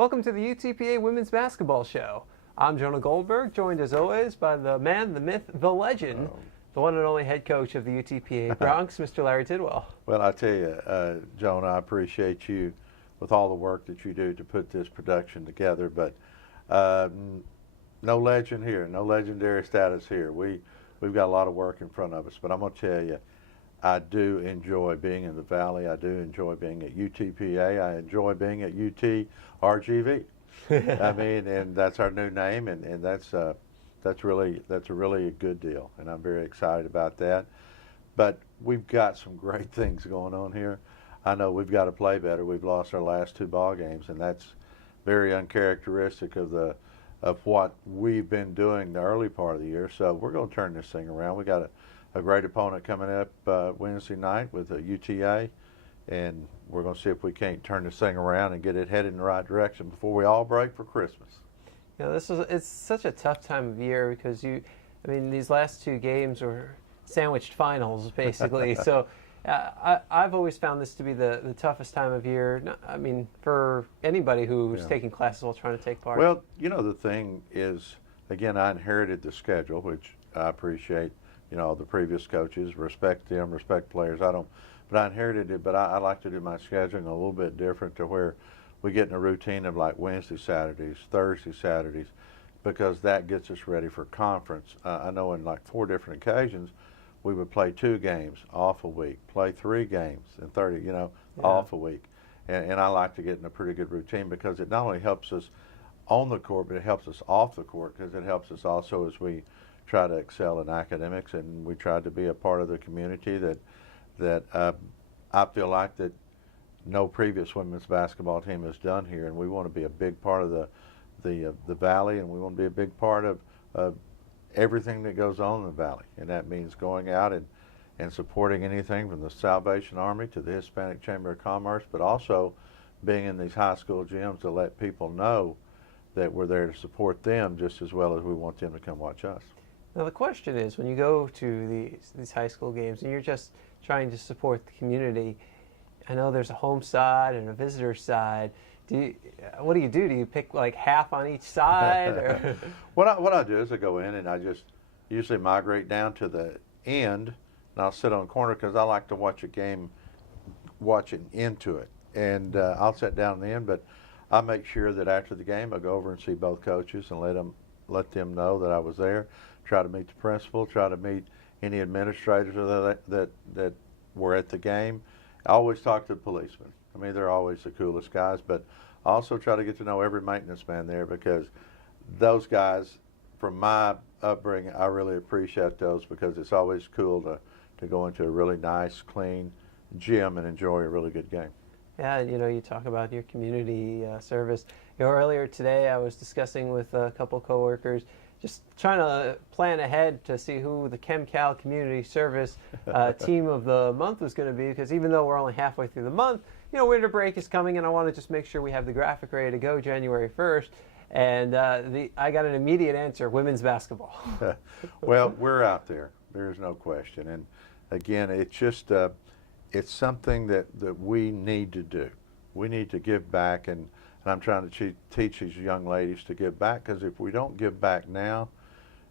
Welcome to the UTPA Women's Basketball Show. I'm Jonah Goldberg, joined as always by the man, the myth, the legend, the one and only head coach of the UTPA Bronx, Mr. Larry Tidwell. Well, I tell you, Jonah, I appreciate you with all the work that you do to put this production together, but no legend here, no legendary status here. We've got a lot of work in front of us, but I'm going to tell you, I do enjoy being in the Valley. I do enjoy being at UTPA. I enjoy being at UTRGV. I mean, and that's our new name, and that's a really a good deal, and I'm very excited about that. But we've got some great things going on here. I know we've got to play better. We've lost our last two ball games, and that's very uncharacteristic of what we've been doing the early part of the year. So we're going to turn this thing around. We got a great opponent coming up Wednesday night with UTA, and we're going to see if we can't turn this thing around and get it headed in the right direction before we all break for Christmas. You know, it's such a tough time of year because these last two games were sandwiched finals basically. So I've always found this to be the toughest time of year. I mean, for anybody who's taking classes while trying to take part. Well, you know, the thing is, again, I inherited the schedule, which I appreciate. You know, the previous coaches, respect them, respect players. But I inherited it, but I like to do my scheduling a little bit different to where we get in a routine of like Wednesday, Saturdays, Thursday, Saturdays, because that gets us ready for conference. I know in like 4 different occasions, we would play 2 games off a week, play 3 games and 30, off a week. And I like to get in a pretty good routine because it not only helps us on the court, but it helps us off the court because it helps us also as we try to excel in academics, and we try to be a part of the community that I feel like that no previous women's basketball team has done here, and we want to be a big part of the Valley, and we want to be a big part of everything that goes on in the Valley, and that means going out and supporting anything from the Salvation Army to the Hispanic Chamber of Commerce, but also being in these high school gyms to let people know that we're there to support them just as well as we want them to come watch us. Now the question is, when you go to these high school games and you're just trying to support the community, I know there's a home side and a visitor side. What do? Do you pick like half on each side? Or? What I do is I go in and I just usually migrate down to the end, and I'll sit on the corner because I like to watch a game, watching into it. And I'll sit down in the end, but I make sure that after the game I go over and see both coaches and let them know that I was there. Try to meet the principal, try to meet any administrators that were at the game. I always talk to the policemen. I mean, they're always the coolest guys, but I also try to get to know every maintenance man there because those guys, from my upbringing, I really appreciate those because it's always cool to go into a really nice, clean gym and enjoy a really good game. Yeah, you talk about your community service. Earlier today I was discussing with a couple coworkers, just trying to plan ahead to see who the ChemCal Community Service team of the month was going to be, because even though we're only halfway through the month, winter break is coming, and I want to just make sure we have the graphic ready to go January 1st. And I got an immediate answer: women's basketball. Well, we're out there. There's no question. And again, it's just it's something that we need to do. We need to give back, and I'm trying to teach these young ladies to give back, because if we don't give back now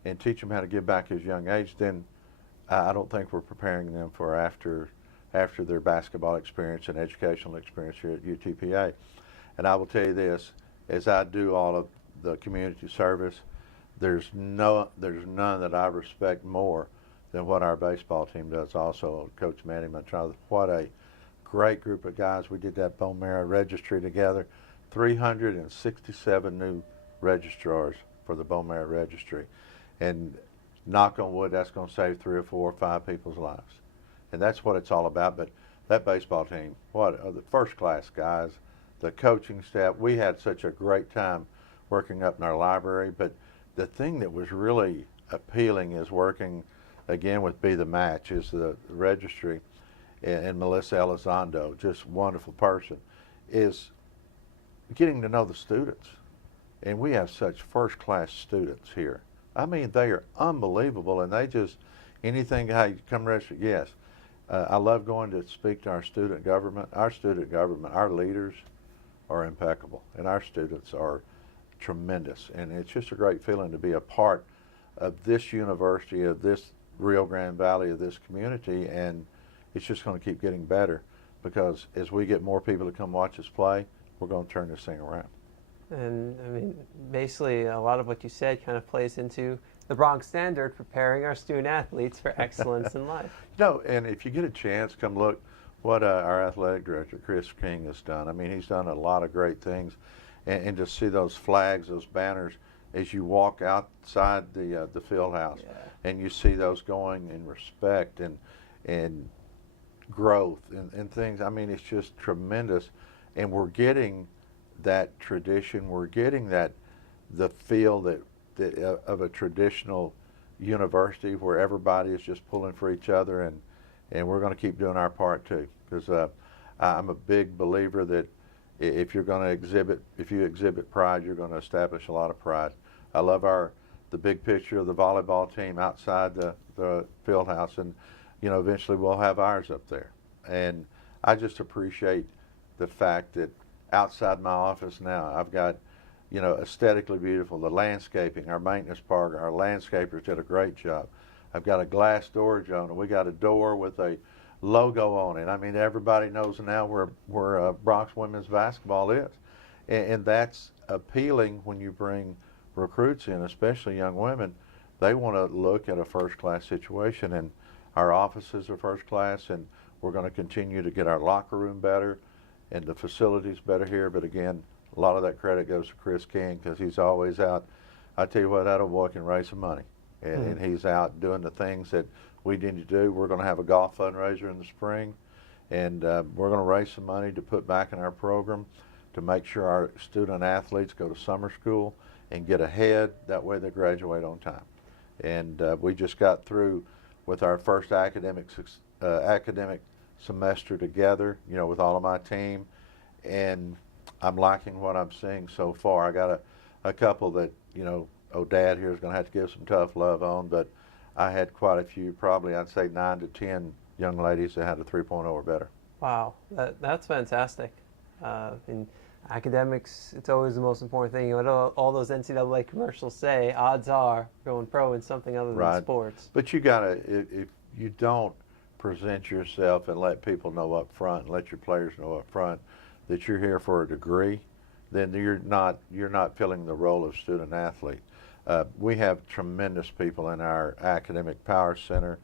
and teach them how to give back at a young age, then I don't think we're preparing them for after their basketball experience and educational experience here at UTPA. And I will tell you this, as I do all of the community service, there's none that I respect more than what our baseball team does also. Coach Manny Mantrada, what a great group of guys. We did that bone marrow registry together. 367 new registrars for the bone marrow registry. And knock on wood, that's going to save 3 or 4 or 5 people's lives. And that's what it's all about. But that baseball team, what are the first class guys, the coaching staff. We had such a great time working up in our library. But the thing that was really appealing is working again with Be the Match, is the registry, and Melissa Elizondo, just wonderful person, is getting to know the students. And we have such first-class students here. I mean, they are unbelievable, and they just, anything, hey, come register, yes. I love going to speak to our student government, our leaders are impeccable, and our students are tremendous. And it's just a great feeling to be a part of this university, of this Rio Grande Valley, of this community, and it's just going to keep getting better because as we get more people to come watch us play, we're going to turn this thing around. And I mean, basically, a lot of what you said kind of plays into the Bronx Standard, preparing our student athletes for excellence in life. And if you get a chance, come look what our athletic director, Chris King, has done. I mean, he's done a lot of great things. And to see those flags, those banners, as you walk outside the field house, and you see those going in respect and growth and things. I mean, it's just tremendous. And we're getting that tradition. We're getting the feel that of a traditional university where everybody is just pulling for each other, and we're going to keep doing our part too. Because I'm a big believer that if you exhibit pride, you're going to establish a lot of pride. I love the big picture of the volleyball team outside the field house, and eventually we'll have ours up there. And I just appreciate the fact that outside my office now, I've got aesthetically beautiful, the landscaping, our maintenance partner, our landscapers did a great job. I've got a glass door, Jonah. We got a door with a logo on it. I mean, everybody knows now where Bronx women's basketball is. And that's appealing when you bring recruits in, especially young women. They want to look at a first-class situation, and our offices are first class, and we're going to continue to get our locker room better and the facilities better here. But again, a lot of that credit goes to Chris King because he's always out. I tell you what, that old boy can raise some money, and he's out doing the things that we need to do. We're going to have a golf fundraiser in the spring, and we're going to raise some money to put back in our program to make sure our student athletes go to summer school and get ahead. That way they graduate on time. And we just got through with our first academic semester together, with all of my team, and I'm liking what I'm seeing so far. I got a couple that, Dad here is going to have to give some tough love on, but I had quite a few, probably I'd say 9 to 10 young ladies that had a 3.0 or better. Wow, that's fantastic. In academics, it's always the most important thing. All those NCAA commercials say, odds are going pro in something other than sports. But you got to, if you don't present yourself and let people know up front, and let your players know up front that you're here for a degree, then you're not filling the role of student athlete. We have tremendous people in our academic power center.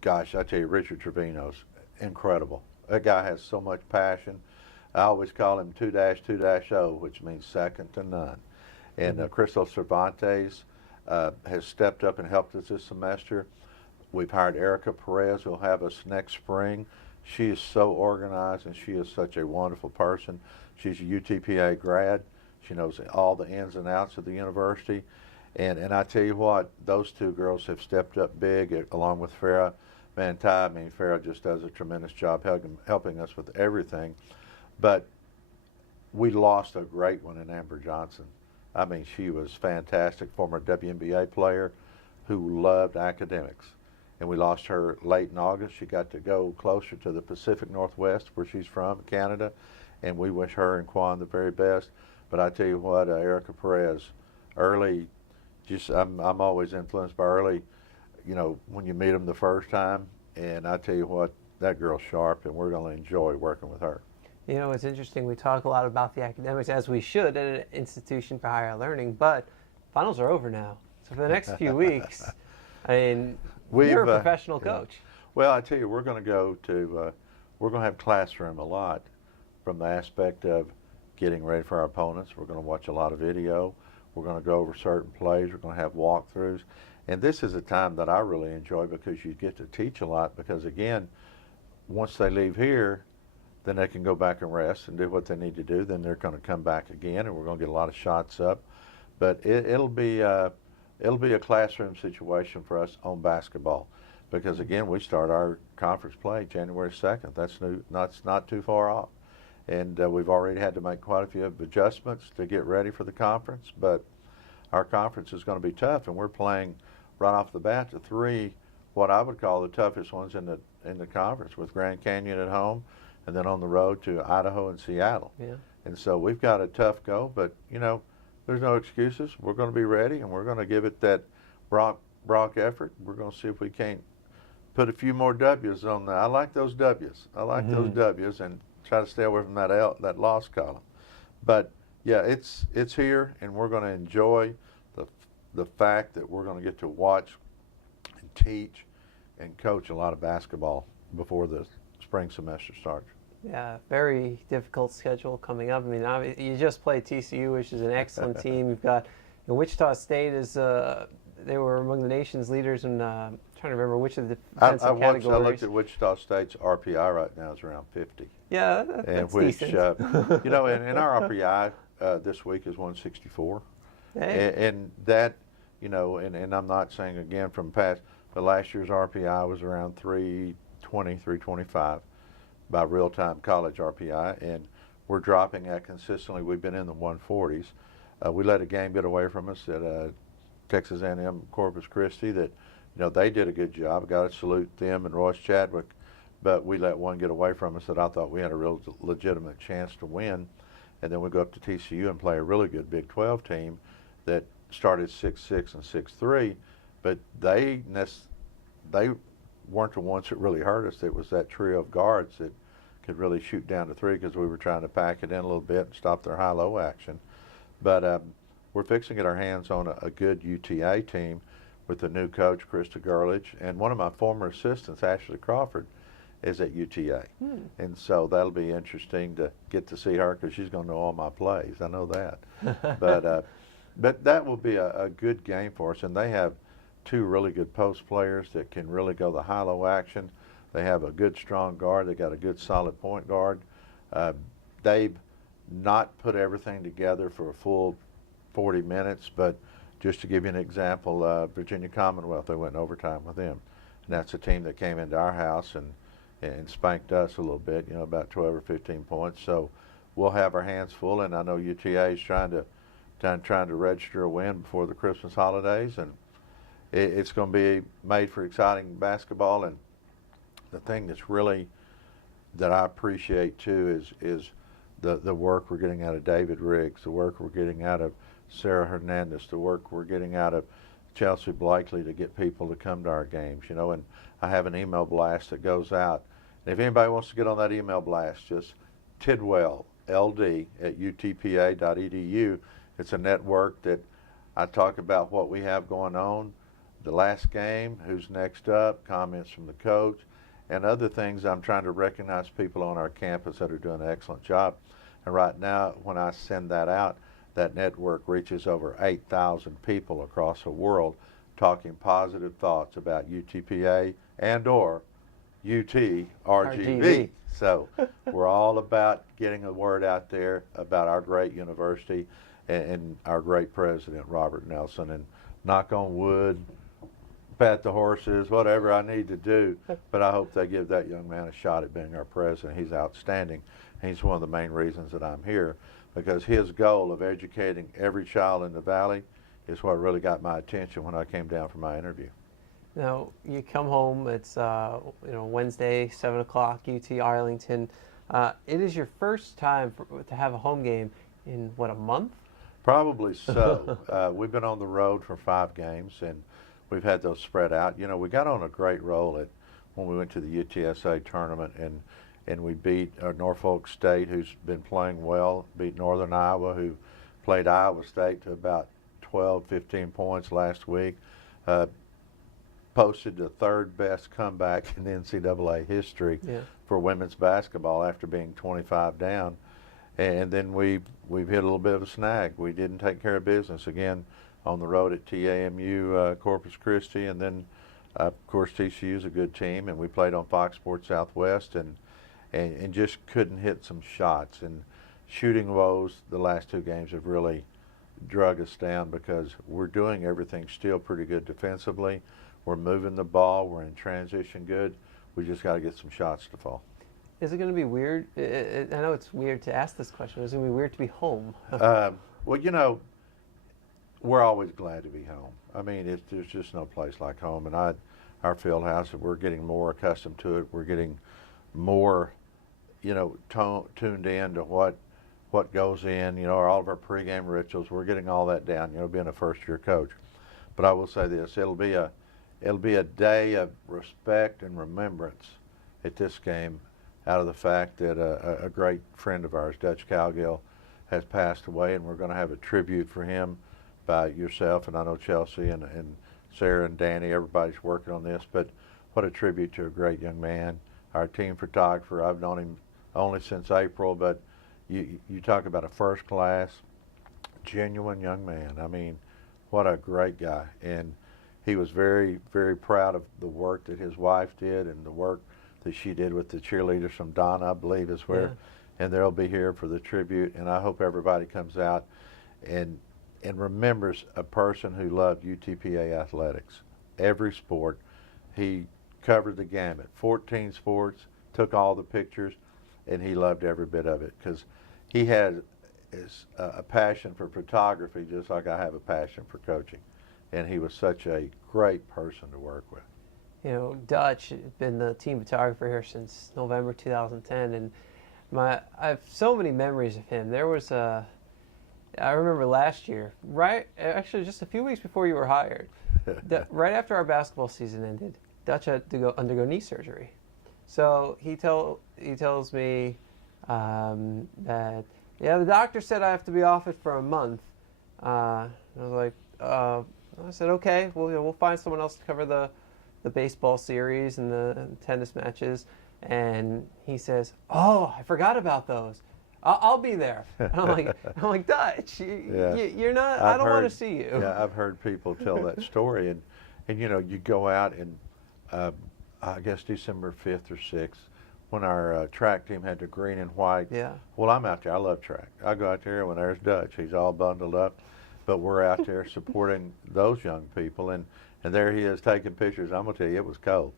Gosh, I tell you, Richard Trevino's incredible. That guy has so much passion. I always call him 2-2-0, which means second to none. And Crystal Cervantes has stepped up and helped us this semester. We've hired Erica Perez, who'll have us next spring. She is so organized, and she is such a wonderful person. She's a UTPA grad. She knows all the ins and outs of the university. And I tell you what, those two girls have stepped up big, along with Farrah Manti. I mean, Farrah just does a tremendous job helping us with everything. But we lost a great one in Amber Johnson. I mean, she was fantastic, former WNBA player who loved academics. And we lost her late in August. She got to go closer to the Pacific Northwest, where she's from, Canada, and we wish her and Quan the very best. But I tell you what, Erica Perez, early, I'm always influenced by early, when you meet them the first time. And I tell you what, that girl's sharp, and we're going to enjoy working with her. It's interesting. We talk a lot about the academics, as we should at an institution for higher learning, but finals are over now. So for the next few weeks, I mean, you're a professional coach. Well, I tell you, we're going to have classroom a lot from the aspect of getting ready for our opponents. We're going to watch a lot of video. We're going to go over certain plays. We're going to have walkthroughs. And this is a time that I really enjoy because you get to teach a lot because, again, once they leave here, then they can go back and rest and do what they need to do. Then they're going to come back again, and we're going to get a lot of shots up. But it'll be a classroom situation for us on basketball because, again, we start our conference play January 2nd. That's not too far off. And we've already had to make quite a few adjustments to get ready for the conference. But our conference is going to be tough, and we're playing right off the bat to 3 what I would call the toughest ones in the conference, with Grand Canyon at home and then on the road to Idaho and Seattle. Yeah. And so we've got a tough go, but, there's no excuses. We're going to be ready, and we're going to give it that Brock effort. We're going to see if we can't put a few more W's on there. I like those W's. I like those W's, and try to stay away from that loss column. But yeah, it's here, and we're going to enjoy the fact that we're going to get to watch and teach and coach a lot of basketball before the spring semester starts. Yeah, very difficult schedule coming up. I mean, you just played TCU, which is an excellent team. You've got Wichita State is they were among the nation's leaders in trying to remember which of the defensive categories. I looked at Wichita State's RPI right now is around 50. Yeah, that's decent. And our RPI this week is 164. Hey. And that, and I'm not saying again from past, but last year's RPI was around 320, 325 by real-time college RPI, and we're dropping that consistently. We've been in the 140s. We let a game get away from us at Texas A&M Corpus Christi that, they did a good job. Got to salute them and Royce Chadwick, but we let one get away from us that I thought we had a real legitimate chance to win. And then we go up to TCU and play a really good Big 12 team that started 6-6 and 6-3, but they weren't the ones that really hurt us. It was that trio of guards that could really shoot down to three because we were trying to pack it in a little bit and stop their high-low action. But we're fixing to get our hands on a good UTA team with the new coach, Krista Gurlich, and one of my former assistants, Ashley Crawford, is at UTA. And so that'll be interesting to get to see her because she's going to know all my plays. I know that. But that will be a good game for us, and they have two really good post players that can really go the high-low action. They have a good, strong guard. They got a good, solid point guard. They've not put everything together for a full 40 minutes, but just to give you an example, Virginia Commonwealth, they went in overtime with them. And that's a team that came into our house and spanked us a little bit, about 12 or 15 points. So we'll have our hands full, and I know UTA is trying to register a win before the Christmas holidays, and it's going to be made for exciting basketball. And the thing that I appreciate too is the work we're getting out of David Riggs, the work we're getting out of Sarah Hernandez, the work we're getting out of Chelsea Blakely to get people to come to our games, and I have an email blast that goes out. And if anybody wants to get on that email blast, just Tidwell, LD at UTPA.edu. It's a network that I talk about what we have going on, the last game, who's next up, comments from the coach, and other things. I'm trying to recognize people on our campus that are doing an excellent job. And right now, when I send that out, that network reaches over 8,000 people across the world talking positive thoughts about UTPA and or UTRGV. So we're all about getting the word out there about our great university and our great president, Robert Nelson. And knock on wood, pat the horses, whatever I need to do. But I hope they give that young man a shot at being our president. He's outstanding. He's one of the main reasons that I'm here, because his goal of educating every child in the Valley is what really got my attention when I came down for my interview. Now, you come home, it's Wednesday, 7 o'clock, UT Arlington. It is your first time to have a home game in, what, a month? Probably so. We've been on the road for 5 games, and we've had those spread out. We got on a great roll when we went to the UTSA tournament, and we beat Norfolk State, who's been playing well, beat Northern Iowa, who played Iowa State to about 12, 15 points last week. Posted the 3rd best comeback in NCAA history for women's basketball after being 25 down. And then we've hit a little bit of a snag. We didn't take care of business again on the road at TAMU Corpus Christi, and then of course TCU is a good team, and we played on Fox Sports Southwest and just couldn't hit some shots. And shooting woes the last 2 games have really drug us down, because we're doing everything still pretty good defensively. We're moving the ball. We're in transition good. We just got to get some shots to fall. Is it going to be weird? I know it's weird to ask this question. Is it going to be weird to be home? Well, we're always glad to be home. I mean, there's just no place like home. And our field house, we're getting more accustomed to it. We're getting more, tuned in to what what goes in, all of our pregame rituals. We're getting all that down, being a first-year coach. But I will say this: it'll be a day of respect and remembrance at this game, out of the fact that a great friend of ours, Dutch Cowgill, has passed away, and we're going to have a tribute for him by yourself, and I know Chelsea and Sarah and Danny. Everybody's working on this, but what a tribute to a great young man. Our team photographer, I've known him only since April, but you talk about a first-class, genuine young man. I mean, what a great guy. And he was very, very proud of the work that his wife did and the work that she did with the cheerleaders from Donna, I believe, is where. Yeah. And they'll be here for the tribute. And I hope everybody comes out and remembers a person who loved UTPA athletics. Every sport. He covered the gamut. 14 sports, took all the pictures, and he loved every bit of it, because he had a passion for photography just like I have a passion for coaching. And he was such a great person to work with. Dutch has been the team photographer here since November 2010, and I have so many memories of him. There was I remember last year, actually just a few weeks before you were hired, right after our basketball season ended, Dutch had to undergo knee surgery. So he tells me that, the doctor said I have to be off it for a month. I was like, I said, okay, we'll find someone else to cover the baseball series and the tennis matches. And he says, oh, I forgot about those. I'll be there. And I'm like, Dutch, you're not. I don't want to see you. Yeah, I've heard people tell that story, and you go out and I guess December 5th or 6th, when our track team had the green and white. Yeah. Well, I'm out there. I love track. I go out there when there's Dutch. He's all bundled up, but we're out there supporting those young people, and there he is taking pictures. I'm gonna tell you, it was cold.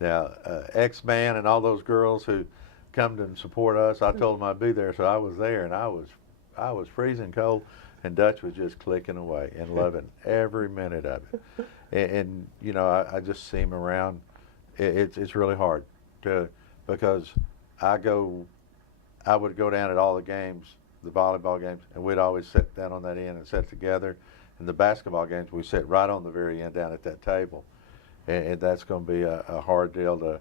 Now, X-Man and all those girls who come to support us, I told them I'd be there, so I was there, and I was freezing cold, and Dutch was just clicking away and loving every minute of it. And I just see him around. It's really hard because I would go down at all the games, the volleyball games, and we'd always sit down on that end and sit together. And the basketball games, we sit right on the very end down at that table. And that's going to be a hard deal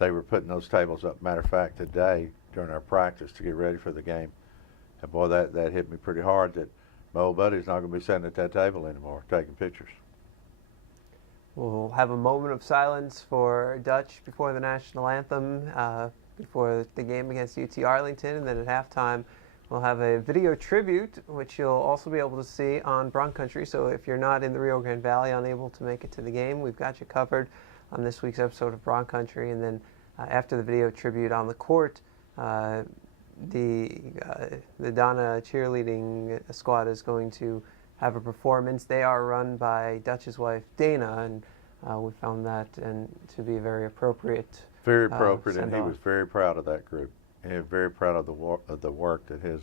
they were putting those tables up, matter of fact, today during our practice to get ready for the game. And boy, that hit me pretty hard, that my old buddy's not going to be sitting at that table anymore taking pictures. We'll have a moment of silence for Dutch before the national anthem, before the game against UT Arlington, and then at halftime we'll have a video tribute, which you'll also be able to see on Bronc Country. So if you're not in the Rio Grande Valley, unable to make it to the game, we've got you covered on this week's episode of Bronc Country. And then after the video tribute on the court, the Donna cheerleading squad is going to have a performance. They are run by Dutch's wife, Dana, and we found that to be very appropriate. Very appropriate, and he was very proud of that group. And very proud of the work that his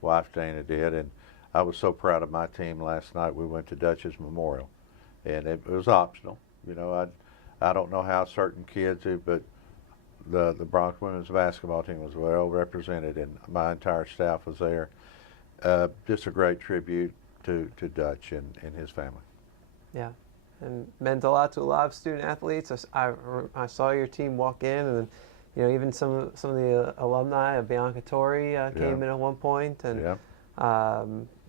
wife, Dana, did. And I was so proud of my team last night. We went to Dutch's memorial, and it was optional. I don't know how certain kids do, but the Bronx women's basketball team was well represented, and my entire staff was there. Just a great tribute to Dutch and his family. Yeah, and meant a lot to a lot of student athletes. I saw your team walk in, and even some of the alumni, Bianca Torrey came in at one point, and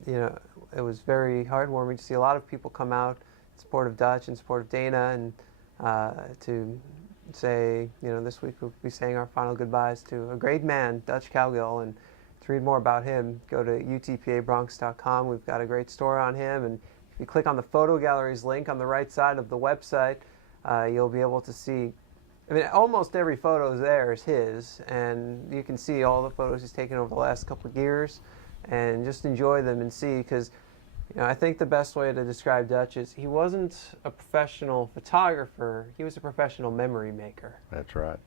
it was very heartwarming to see a lot of people come out in support of Dutch and support of Dana, and to say, this week we'll be saying our final goodbyes to a great man, Dutch Cowgill. And to read more about him, go to utpabronx.com. We've got a great story on him, and if you click on the photo galleries link on the right side of the website, you'll be able to see, almost every photo there is his, and you can see all the photos he's taken over the last couple of years, and just enjoy them and see, because I think the best way to describe Dutch is he wasn't a professional photographer, he was a professional memory maker. That's right.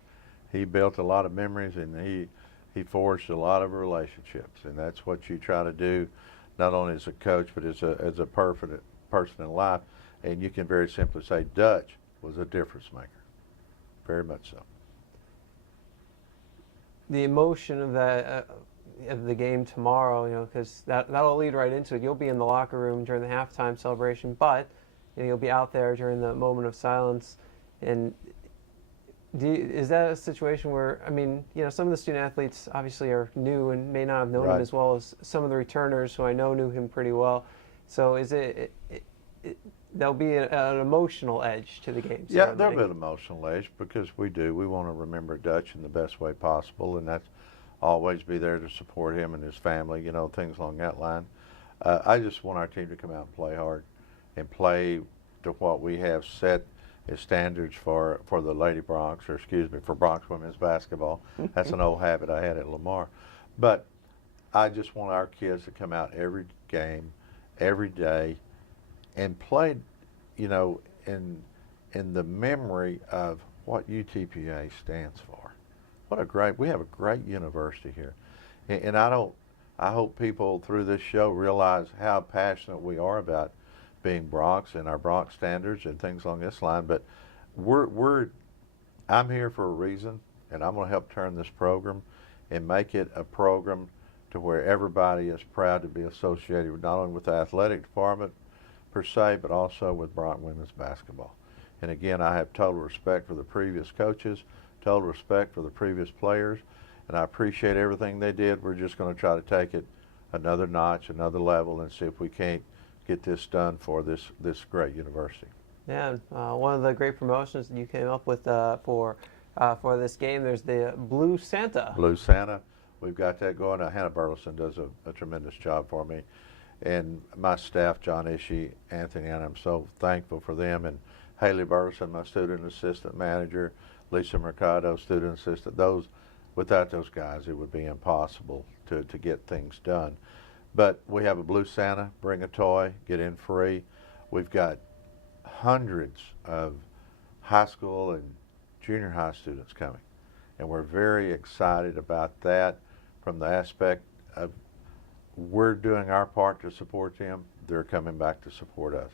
He built a lot of memories, and he forged a lot of relationships, and that's what you try to do, not only as a coach, but as a perfect person in life. And you can very simply say Dutch was a difference maker. Very much so. The emotion of that, of the game tomorrow, because that'll lead right into it. You'll be in the locker room during the halftime celebration, but you'll be out there during the moment of silence. And is that a situation where, some of the student athletes obviously are new and may not have known him as well as some of the returners who I know knew him pretty well. So is there'll be an emotional edge to the game? Yeah, there'll be an emotional edge because we want to remember Dutch in the best way possible, and that's always be there to support him and his family, things along that line. I just want our team to come out and play hard and play to what we have set as standards for the Lady Bronx, or excuse me, for Bronx women's basketball. That's an old habit I had at Lamar. But I just want our kids to come out every game, every day, and play, in the memory of what UTPA stands for. We have a great university here. And I hope people through this show realize how passionate we are about being Bronx and our Bronx standards and things along this line. But I'm here for a reason, and I'm going to help turn this program and make it a program to where everybody is proud to be associated with, not only with the athletic department per se, but also with Bronx women's basketball. And again, I have total respect for the previous coaches, total respect for the previous players, and I appreciate everything they did. We're just going to try to take it another notch, another level, and see if we can't get this done for this great university. Yeah, one of the great promotions that you came up with for this game, there's the Blue Santa. Blue Santa, we've got that going. Hannah Burleson does a tremendous job for me, and my staff, John Ishii, Anthony, and I'm so thankful for them, and Haley Burleson, my student assistant manager, Lisa Mercado, student assistant. Without those guys, it would be impossible to get things done. But we have a Blue Santa, bring a toy, get in free. We've got hundreds of high school and junior high students coming, and we're very excited about that from the aspect of we're doing our part to support them. They're coming back to support us.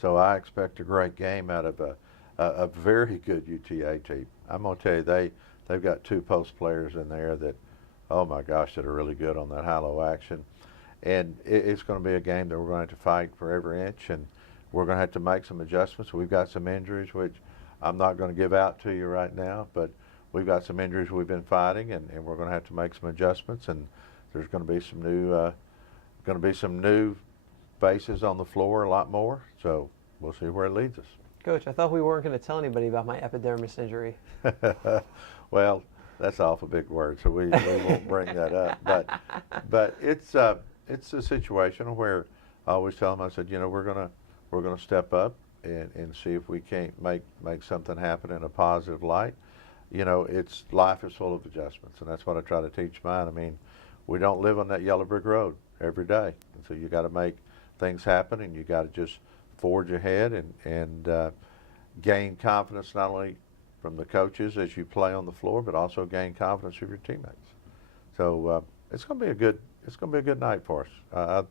So I expect a great game out of a very good UTA team. I'm going to tell you, they've got two post players in there that, oh my gosh, that are really good on that high-low action. And it's going to be a game that we're going to have to fight for every inch, and we're going to have to make some adjustments. We've got some injuries, which I'm not going to give out to you right now, but we've got some injuries we've been fighting, and we're going to have to make some adjustments. And there's going to be some new faces on the floor, a lot more. So we'll see where it leads us. Coach, I thought we weren't going to tell anybody about my epidermis injury. Well, that's an awful big word, so we won't bring that up. But it's a situation where I always tell them, I said, we're gonna step up and see if we can't make something happen in a positive light. Life is full of adjustments, and that's what I try to teach mine. We don't live on that yellow brick road every day, and so you got to make things happen, and you got to just forge ahead and gain confidence, not only from the coaches as you play on the floor, but also gain confidence of your teammates. So it's going to be a good night for us.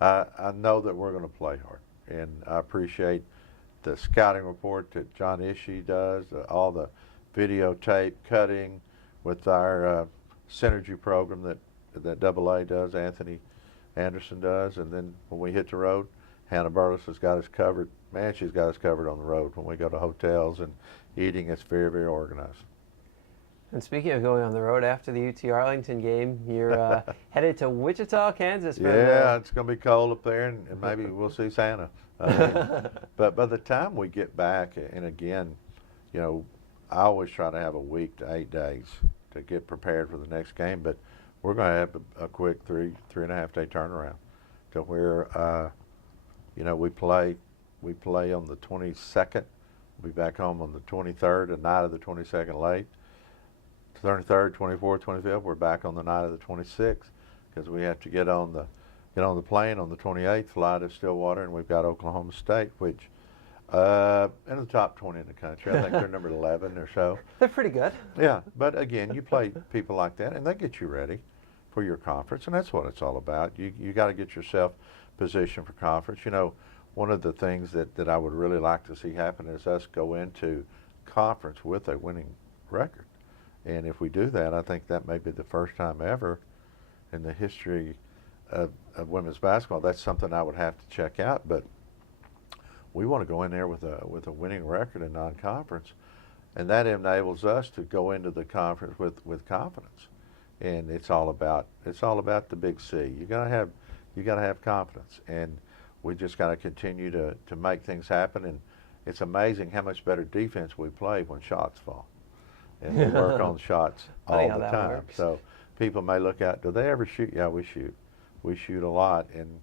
I know that we're going to play hard, and I appreciate the scouting report that John Ishii does, all the videotape cutting with our synergy program that AA does, Anthony Anderson does, and then when we hit the road, Hannah Burles has got us covered. Man, she's got us covered on the road. When we go to hotels and eating, it's very, very organized. And speaking of going on the road, after the UT Arlington game, you're headed to Wichita, Kansas. It's going to be cold up there, and maybe we'll see Santa. But by the time we get back, and again, I always try to have a week to 8 days to get prepared for the next game. But we're going to have a quick three and a half day turnaround to where we play on the 22nd. We'll be back home on the 23rd, the night of the 22nd late. 23rd, 24th, 25th, we're back on the night of the 26th because we have to get on the plane on the 28th, fly to Stillwater, and we've got Oklahoma State, which in the top 20 in the country. I think they're number 11 or so. They're pretty good. Yeah, but again, you play people like that, and they get you ready for your conference, and that's what it's all about. You got to get yourself positioned for conference. One of the things that I would really like to see happen is us go into conference with a winning record. And if we do that, I think that may be the first time ever in the history of women's basketball. That's something I would have to check out. But we want to go in there with a winning record in non-conference, and that enables us to go into the conference with confidence. And it's all about the big C. You gotta have confidence, and we just gotta continue to make things happen. And it's amazing how much better defense we play when shots fall, and we work on shots all the time. Works. So people may look at, do they ever shoot? Yeah, we shoot a lot, and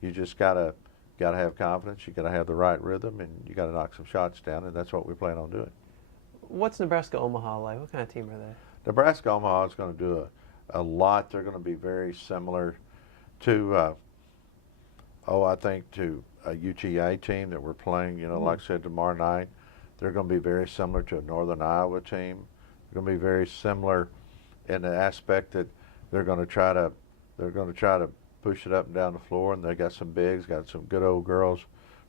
you just gotta have confidence. You gotta have the right rhythm, and you gotta knock some shots down, and that's what we plan on doing. What's Nebraska Omaha like? What kind of team are they? Nebraska Omaha is going to do a lot. They're going to be very similar to, I think to a UTA team that we're playing. You know, like I said, tomorrow night. They're going to be very similar to a Northern Iowa team. They're going to be very similar in the aspect that they're going to try to push it up and down the floor. And they got some bigs, got some good old girls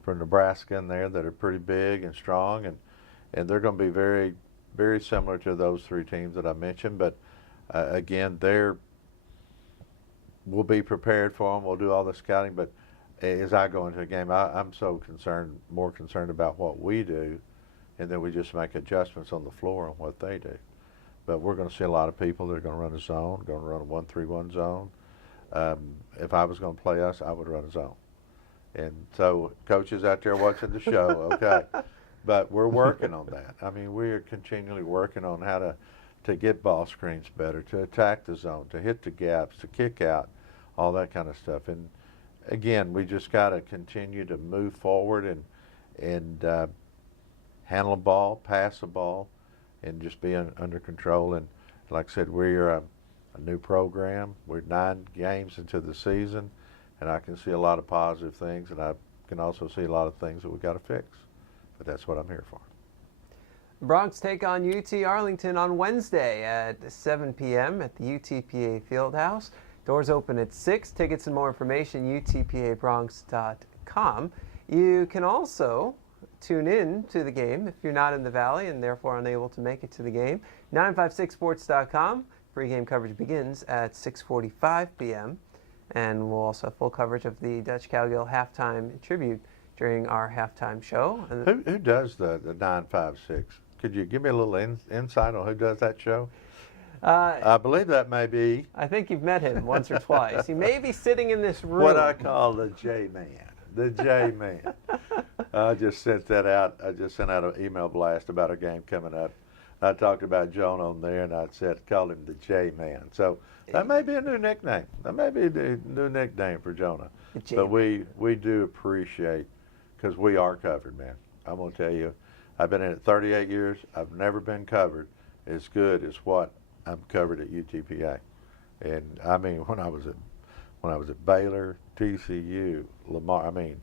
from Nebraska in there that are pretty big and strong, and they're going to be very, very similar to those three teams that I mentioned. But again, we'll be prepared for them. We'll do all the scouting. But as I go into a game, I'm more concerned about what we do, and then we just make adjustments on the floor on what they do. But we're going to see a lot of people that are going to run a zone, going to run a 1-3-1 zone. If I was going to play us, I would run a zone. And so coaches out there watching the show, okay. But we're working on that. I mean, we are continually working on how to get ball screens better, to attack the zone, to hit the gaps, to kick out, all that kind of stuff. And again, we just got to continue to move forward and handle the ball, pass the ball, and just be under control. And like I said, we're a new program. We're 9 games into the season, and I can see a lot of positive things, and I can also see a lot of things that we've got to fix. But that's what I'm here for. Bronx take on UT Arlington on Wednesday at 7 p.m. at the UTPA Fieldhouse. Doors open at 6. Tickets and more information, utpabronx.com. You can also tune in to the game if you're not in the Valley and therefore unable to make it to the game. 956sports.com. Pre-game coverage begins at 6:45 p.m. And we'll also have full coverage of the Dutch Cowgill halftime tribute during our halftime show. Who does the 956? Could you give me a little insight on who does that show? I believe that may be. I think you've met him once or twice. He may be sitting in this room. What I call the J-Man. The J-Man. I just sent that out. I just sent out an email blast about a game coming up. I talked about Jonah on there, and I called him the J-Man. So that may be a new nickname. That may be a new nickname for Jonah. But we do appreciate, because we are covered, man. I'm going to tell you, I've been in it 38 years. I've never been covered as good as what I'm covered at UTPA. And I mean, when I was at Baylor, TCU, Lamar, I mean,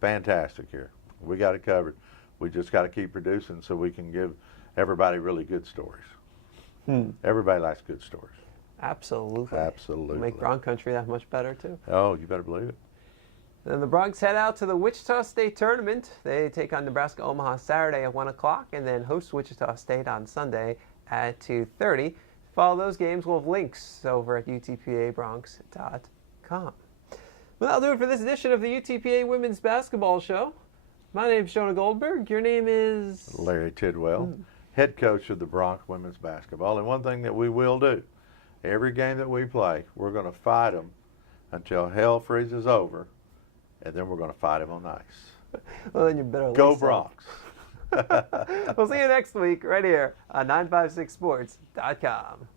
fantastic here. We got it covered. We just got to keep producing so we can give everybody really good stories. Everybody likes good stories. Absolutely. Absolutely. Make Bronx country that much better, too. Oh, you better believe it. Then the Bronx head out to the Wichita State Tournament. They take on Nebraska Omaha Saturday at 1 o'clock and then host Wichita State on Sunday at 2:30. Follow those games. We'll have links over at utpabronx.com. Well, that'll do it for this edition of the UTPA Women's Basketball Show. My name is Jonah Goldberg. Your name is? Larry Tidwell, head coach of the Bronx Women's Basketball. And one thing that we will do, every game that we play, we're going to fight them until hell freezes over, and then we're going to fight them on ice. Well, then you better go Bronx. We'll see you next week right here on 956sports.com.